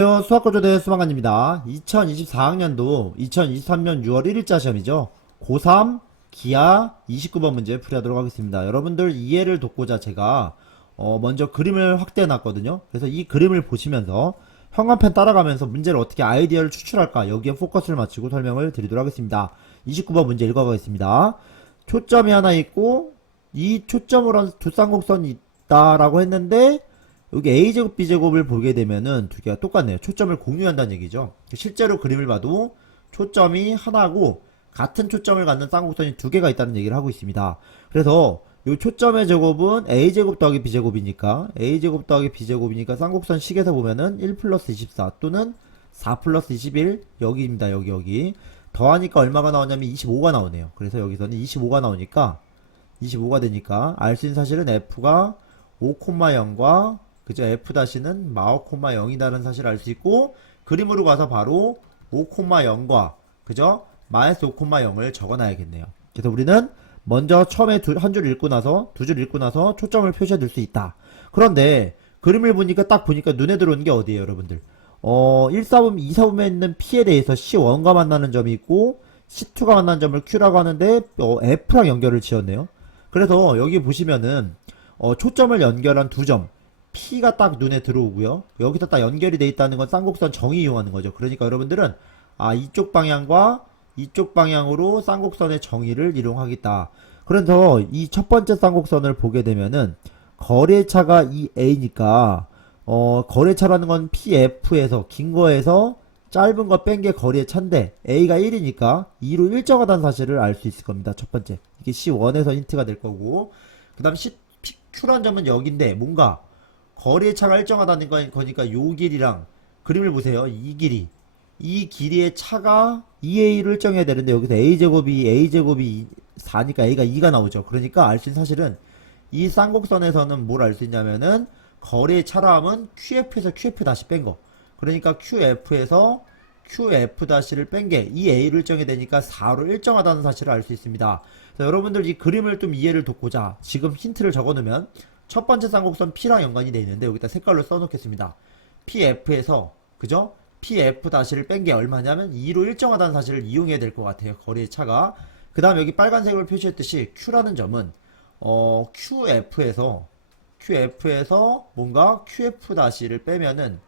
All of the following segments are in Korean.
안녕하세요. 수학고조대 수방관입니다. 2024학년도 2023년 6월 1일자 시험이죠. 고3 기하 29번 문제 풀이하도록 하겠습니다. 여러분들 이해를 돕고자 제가 어, 먼저 그림을 확대해 놨거든요. 그래서 이 그림을 보시면서 형광펜 따라가면서 문제를 어떻게 아이디어를 추출할까 여기에 포커스를 맞추고 설명을 드리도록 하겠습니다. 29번 문제 읽어가겠습니다. 초점이 하나 있고 이 초점으로 한 두 쌍곡선이 있다라고 했는데 여기 a제곱 b제곱을 보게 되면은 두 개가 똑같네요. 초점을 공유한다는 얘기죠. 실제로 그림을 봐도 초점이 하나고 같은 초점을 갖는 쌍곡선이 두 개가 있다는 얘기를 하고 있습니다. 그래서 이 초점의 제곱은 a제곱 더하기 b제곱이니까 a제곱 더하기 b제곱이니까 쌍곡선 식에서 보면은 1 플러스 24 또는 4 플러스 21 여기입니다. 여기 여기 더하니까 얼마가 나오냐면 25가 나오네요. 그래서 여기서는 25가 나오니까 25가 되니까 알 수 있는 사실은 f가 5,0과 그죠? f 다시는 마오 콤마 0이다는 사실을 알수 있고 그림으로 가서 바로 5,0과 그죠? 마이너스 5,0을 적어놔야겠네요. 그래서 우리는 먼저 처음에 한 줄 읽고 나서 두 줄 읽고 나서 초점을 표시해 둘 수 있다. 그런데 그림을 보니까 딱 보니까 눈에 들어오는 게 어디예요, 여러분들? 어, 1사분, 2사분에 있는 P에 대해서 C1과 만나는 점이 있고 C2가 만나는 점을 Q라고 하는데 어, F랑 연결을 지었네요. 그래서 여기 보시면은 어, 초점을 연결한 두 점, P가 딱 눈에 들어오고요. 여기서 딱 연결이 돼 있다는 건 쌍곡선 정의 이용하는 거죠. 그러니까 여러분들은 아 이쪽 방향과 이쪽 방향으로 쌍곡선의 정의를 이용하겠다. 그래서 이 첫 번째 쌍곡선을 보게 되면은 거래차가 이 A니까 어 거래차라는 건 PF에서 긴 거에서 짧은 거 뺀 게 거리의 차인데 A가 1이니까 2로 일정하다는 사실을 알 수 있을 겁니다. 첫 번째. 이게 C1에서 힌트가 될 거고 그 다음 C, Q란 점은 여기인데 뭔가 거리의 차가 일정하다는 거- 거니까 요 길이랑 그림을 보세요. 이 길이 이 길이의 차가 2A를 일정해야 되는데 여기서 A제곱이 A제곱이 4니까 A가 2가 나오죠. 그러니까 알 수 있는 사실은 이 쌍곡선에서는 뭘 알 수 있냐면은 거리의 차라 함은 QF에서 QF 다시 뺀 거. 그러니까 QF에서 QF 다시를 뺀 게 이 A를 일정해야 되니까 4로 일정하다는 사실을 알 수 있습니다. 자, 여러분들 이 그림을 좀 이해를 돕고자 지금 힌트를 적어 놓으면 첫 번째 쌍곡선 P랑 연관이 되어 있는데 여기다 색깔로 써 놓겠습니다. PF에서 그죠? PF 다시를 뺀 게 얼마냐면 2로 일정하다는 사실을 이용해야 될 것 같아요. 거리의 차가. 그 다음 여기 빨간색으로 표시했듯이 Q라는 점은 어 QF에서 QF에서 뭔가 QF 다시를 빼면은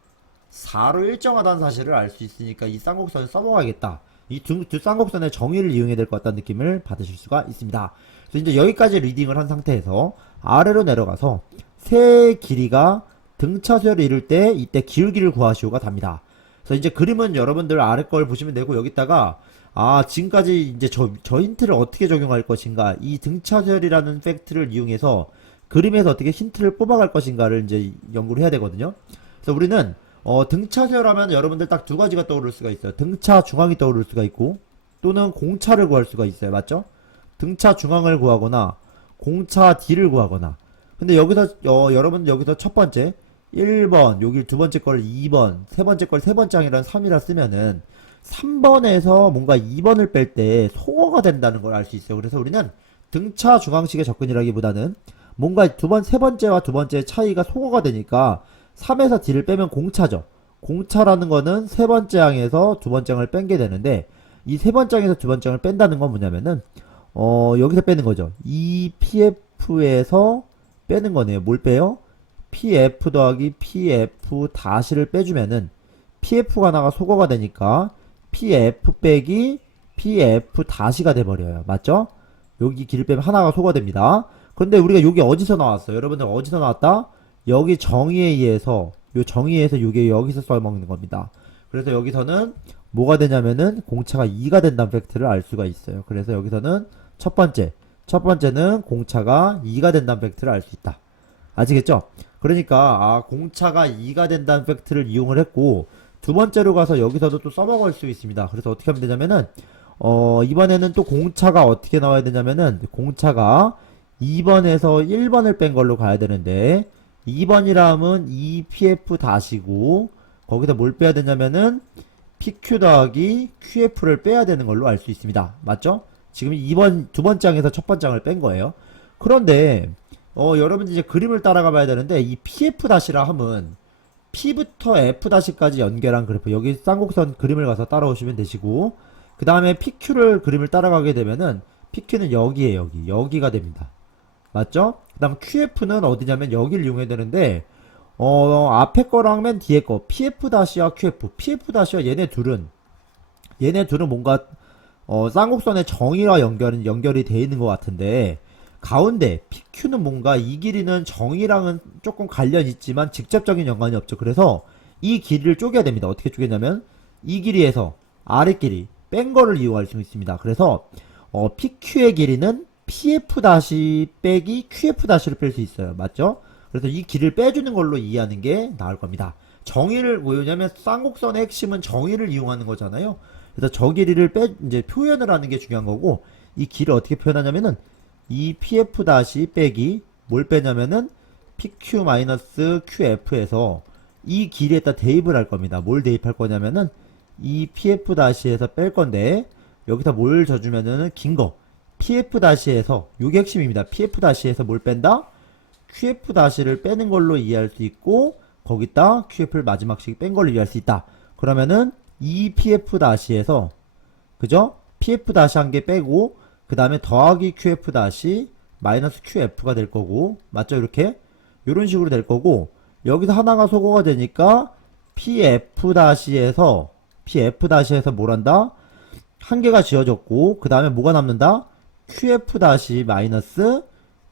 4로 일정하다는 사실을 알 수 있으니까 이 쌍곡선을 써먹어야겠다. 이 두, 두 쌍곡선의 정의를 이용해야 될 것 같다는 느낌을 받으실 수가 있습니다. 그래서 이제 여기까지 리딩을 한 상태에서 아래로 내려가서 새 길이가 등차수열을 이룰 때 이때 기울기를 구하시오가 답니다. 그래서 이제 그림은 여러분들 아래 걸 보시면 되고 여기다가 아 지금까지 이제 저, 저 힌트를 어떻게 적용할 것인가 이 등차수열이라는 팩트를 이용해서 그림에서 어떻게 힌트를 뽑아갈 것인가를 이제 연구를 해야 되거든요. 그래서 우리는 어, 등차수열하면 여러분들 딱 두 가지가 떠오를 수가 있어요. 등차 중앙이 떠오를 수가 있고 또는 공차를 구할 수가 있어요. 맞죠? 등차 중앙을 구하거나 공차 D를 구하거나 근데 여기서 어, 여러분 여기서 첫 번째 1번 여기 두 번째 걸 2번 세 번째 걸 세 번째 항이란 3이라 쓰면은 3번에서 뭔가 2번을 뺄 때 소거가 된다는 걸 알 수 있어요. 그래서 우리는 등차 중앙식의 접근이라기보다는 뭔가 두 번, 세 번째와 두 번째 차이가 소거가 되니까 3에서 D를 빼면 공차죠. 공차라는 거는 세 번째 항에서 두 번째 항을 뺀 게 되는데 이 세 번째 항에서 두 번째 항을 뺀다는 건 뭐냐면은 어 여기서 빼는 거죠. 이 PF에서 빼는 거네요. 뭘 빼요? PF 더하기 PF 다시를 빼주면은 PF가 나가 소거가 되니까 PF 빼기 PF 다시가 돼버려요. 맞죠? 여기 길을 빼면 하나가 소거됩니다. 그런데 우리가 여기 어디서 나왔어요? 여러분들 어디서 나왔다? 여기 정의에 의해서 요 정의에서 요게 여기서 써먹는 겁니다. 그래서 여기서는 뭐가 되냐면은 공차가 2가 된다는 팩트를 알 수가 있어요. 그래서 여기서는 첫 번째, 첫 번째는 공차가 2가 된다는 팩트를 알 수 있다. 아시겠죠? 그러니까 아 공차가 2가 된다는 팩트를 이용을 했고 두 번째로 가서 여기서도 또 써먹을 수 있습니다. 그래서 어떻게 하면 되냐면은 어 이번에는 또 공차가 어떻게 나와야 되냐면은 공차가 2번에서 1번을 뺀 걸로 가야 되는데 2번이라면 2pf 다시고 거기서 뭘 빼야 되냐면은 pq 더하기 qf를 빼야 되는 걸로 알 수 있습니다. 맞죠? 지금 2번 두 번째 항에서 첫 번째 항을 뺀 거예요. 그런데 어 여러분들 이제 그림을 따라가 봐야 되는데 이 pf 다시라 함은 P부터 F'까지 연결한 그래프 여기 쌍곡선 그림을 가서 따라오시면 되시고 그 다음에 PQ를 그림을 따라가게 되면은 PQ는 여기에 여기 여기가 됩니다 맞죠? 그 다음 QF는 어디냐면 여기를 이용해야 되는데 어 앞에 거랑 맨 뒤에 거 PF-와 QF PF-와 얘네 둘은 얘네 둘은 뭔가 어 쌍곡선의 정의와 연결은 연결이 돼 있는 것 같은데 가운데 PQ는 뭔가 이 길이는 정의랑은 조금 관련 있지만 직접적인 연관이 없죠. 그래서 이 길이를 쪼개야 됩니다. 어떻게 쪼개냐면 이 길이에서 아래 길이 뺀 거를 이용할 수 있습니다. 그래서 어, PQ의 길이는 PF 다시 빼기 QF 다시를 뺄 수 있어요. 맞죠? 그래서 이 길을 빼주는 걸로 이해하는 게 나을 겁니다. 정의를 뭐냐면 쌍곡선의 핵심은 정의를 이용하는 거잖아요. 그래서 저 길이를 빼 이제 표현을 하는 게 중요한 거고 이 길을 어떻게 표현하냐면은 이 PF 다시 빼기 뭘 빼냐면은 PQ 마이너스 QF에서 이 길이에다 대입을 할 겁니다. 뭘 대입할 거냐면은 이 PF 다시에서 뺄 건데 여기다 뭘 줘주면은 긴 거 PF 다시에서 요게 핵심입니다. PF 다시에서 뭘 뺀다? QF 다시를 빼는 걸로 이해할 수 있고 거기다 QF를 마지막씩 뺀 걸로 이해할 수 있다. 그러면은 이 PF 다시에서 그죠? PF 한 개 빼고 그 다음에 더하기 QF 마이너스 QF가 될 거고 맞죠? 이렇게 이런 식으로 될 거고 여기서 하나가 소거가 되니까 PF 다시에서 PF 다시에서 뭘 한다? 한 개가 지어졌고 그 다음에 뭐가 남는다? QF 다시 마이너스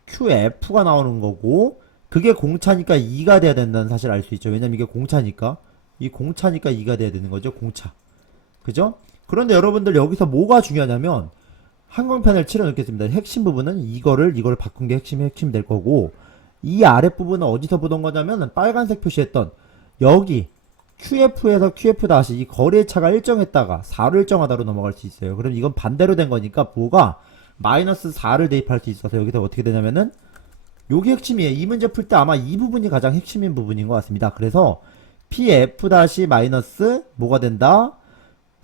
QF가 나오는 거고 그게 공차니까 2가 돼야 된다는 사실을 알수 있죠. 왜냐면 이게 공차니까 이 공차니까 2가 돼야 되는 거죠. 공차. 그죠? 그런데 여러분들 여기서 뭐가 중요하냐면 한광펜을 칠해 놓겠습니다. 핵심 부분은 이거를 이걸 바꾼 게 핵심이 핵심이 될 거고 이 아랫부분은 어디서 보던 거냐면 빨간색 표시했던 여기 QF에서 QF 다시 이 거리의 차가 일정했다가 4로 일정하다로 넘어갈 수 있어요. 그럼 이건 반대로 된 거니까 뭐가 마이너스 4를 대입할 수 있어서 여기서 어떻게 되냐면은 요게 핵심이에요. 이 문제 풀 때 아마 이 부분이 가장 핵심인 부분인 것 같습니다. 그래서 PF 다시 마이너스 뭐가 된다?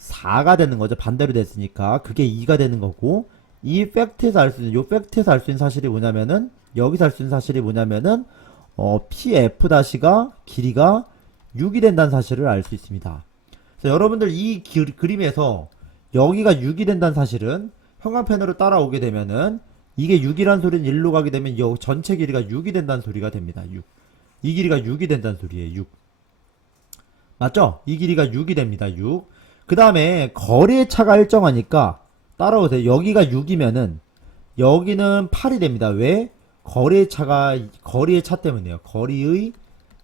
4가 되는 거죠. 반대로 됐으니까. 그게 2가 되는 거고, 이 팩트에서 알 수 있는, 요 팩트에서 알 수 있는 사실이 뭐냐면은, 여기서 알 수 있는 사실이 뭐냐면은, 어, PF 다시가 길이가 6이 된다는 사실을 알 수 있습니다. 그래서 여러분들 이 기- 그림에서 여기가 6이 된다는 사실은 형광펜으로 따라오게 되면은, 이게 6이란 소리는 일로 가게 되면 여 전체 길이가 6이 된다는 소리가 됩니다. 6. 이 길이가 6이 된다는 소리예요. 6. 맞죠? 이 길이가 6이 됩니다. 6. 그 다음에 거리의 차가 일정하니까 따라오세요. 여기가 6이면은 여기는 8이 됩니다. 왜? 거리의 차가 거리의 차 때문이에요. 거리의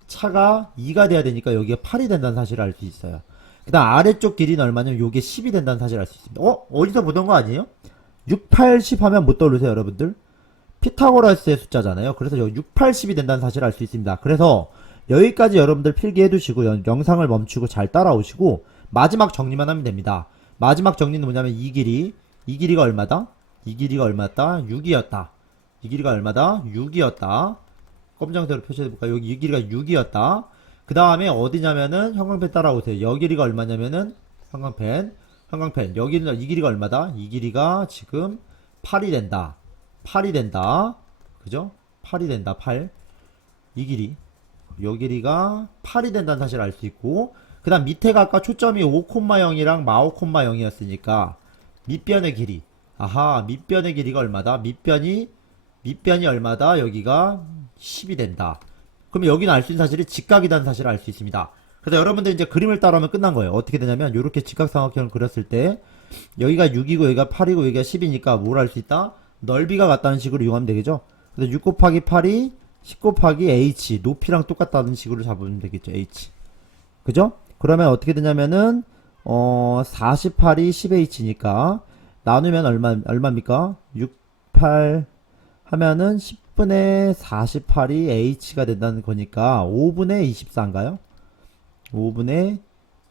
차가 2가 돼야 되니까 여기가 8이 된다는 사실을 알 수 있어요. 그 다음 아래쪽 길이는 얼마냐면 요게 10이 된다는 사실을 알 수 있습니다. 어? 어디서 보던 거 아니에요? 6, 8, 10 하면 못 떠오르세요, 여러분들? 피타고라스의 숫자잖아요. 그래서 여기 6, 8, 10이 된다는 사실을 알 수 있습니다. 그래서 여기까지 여러분들 필기해 두시고 연- 영상을 멈추고 잘 따라오시고 마지막 정리만 하면 됩니다. 마지막 정리는 뭐냐면 이 길이 이 길이가 얼마다? 이 길이가 얼마다? 6이었다. 이 길이가 얼마다? 6이었다. 검정색으로 표시해 볼까? 여기 이 길이가 6이었다. 그 다음에 어디냐면은 형광펜 따라오세요. 여기 길이가 얼마냐면은 형광펜, 형광펜. 여기는 이 길이가 얼마다? 이 길이가 지금 8이 된다. 8이 된다. 그죠? 8이 된다. 8. 이 길이. 요 길이가 8이 된다는 사실을 알 수 있고 그 다음 밑에가 아까 초점이 5,0이랑 마오 0이었으니까 밑변의 길이 아하 밑변의 길이가 얼마다? 밑변이 밑변이 얼마다? 여기가 10이 된다 그럼 여기는 알 수 있는 사실이 직각이라는 사실을 알 수 있습니다 그래서 여러분들 이제 그림을 따라오면 끝난 거예요 어떻게 되냐면 이렇게 직각삼각형을 그렸을 때 여기가 6이고 여기가 8이고 여기가 10이니까 뭘알수 있다? 넓이가 같다는 식으로 이용하면 되겠죠 그래서 6 곱하기 8이 10 곱하기 h 높이랑 똑같다는 식으로 잡으면 되겠죠 h 그죠? 그러면 어떻게 되냐면은 어 48이 10h니까 나누면 얼마 얼마입니까? 6, 8 하면은 10분의 48이 h가 된다는 거니까 5분의 24인가요? 5분의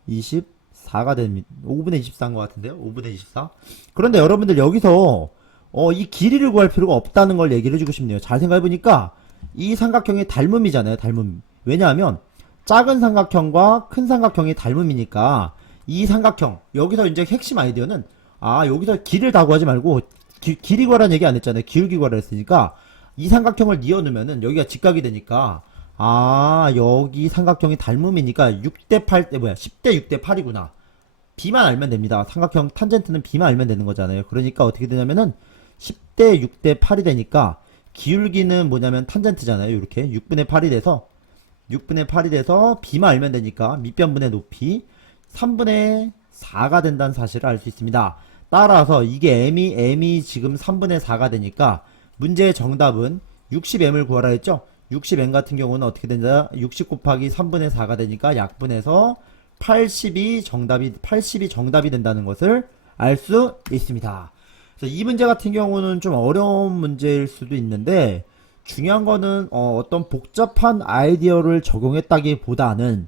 24가 됩니다. 5분의 24인 것 같은데요? 5분의 24? 그런데 여러분들 여기서 어, 이 길이를 구할 필요가 없다는 걸 얘기를 해주고 싶네요. 잘 생각해보니까 이 삼각형이 닮음이잖아요. 닮음. 왜냐하면 작은 삼각형과 큰 삼각형이 닮음이니까 이 삼각형 여기서 이제 핵심 아이디어는 아 여기서 길을 다 구하지 말고 기, 길이 구하라는 얘기 안 했잖아요. 기울기 구하라 했으니까 이 삼각형을 이어놓으면은 여기가 직각이 되니까 아, 여기 삼각형이 닮음이니까 6대 8, 대 뭐야, 10대 6대 8이구나. B만 알면 됩니다. 삼각형 탄젠트는 B만 알면 되는 거잖아요. 그러니까 어떻게 되냐면은 10대 6대 8이 되니까 기울기는 뭐냐면 탄젠트잖아요. 이렇게 6분의 8이 돼서 6분의 8이 돼서 B만 알면 되니까 밑변분의 높이 3분의 4가 된다는 사실을 알 수 있습니다. 따라서 이게 M이 M이 지금 3분의 4가 되니까 문제의 정답은 60M을 구하라 했죠? 60M 같은 경우는 어떻게 된다? 60 곱하기 3분의 4가 되니까 약분해서 80이 정답이 80이 정답이 된다는 것을 알 수 있습니다. 그래서 이 문제 같은 경우는 좀 어려운 문제일 수도 있는데 중요한 거는 어, 떤 복잡한 아이디어를 적용했다기보다는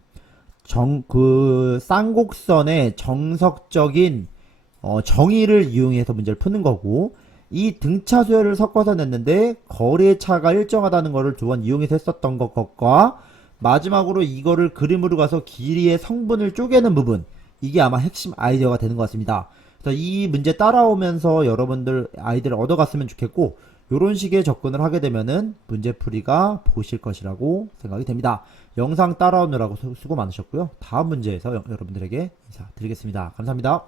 정 그 쌍곡선의 정석적인 어, 정의를 이용해서 문제를 푸는 거고 이 등차 수열을 섞어서 냈는데 거리의 차가 일정하다는 거를 두번 이용해서 했었던 것과 마지막으로 이거를 그림으로 가서 길이의 성분을 쪼개는 부분 이게 아마 핵심 아이디어가 되는 것 같습니다. 그래서 이 문제 따라오면서 여러분들 아이디어를 얻어갔으면 좋겠고 이런 식의 접근을 하게 되면은 문제풀이가 보실 것이라고 생각이 됩니다. 영상 따라오느라고 수- 수고 많으셨고요. 다음 문제에서 여- 여러분들에게 인사드리겠습니다. 감사합니다.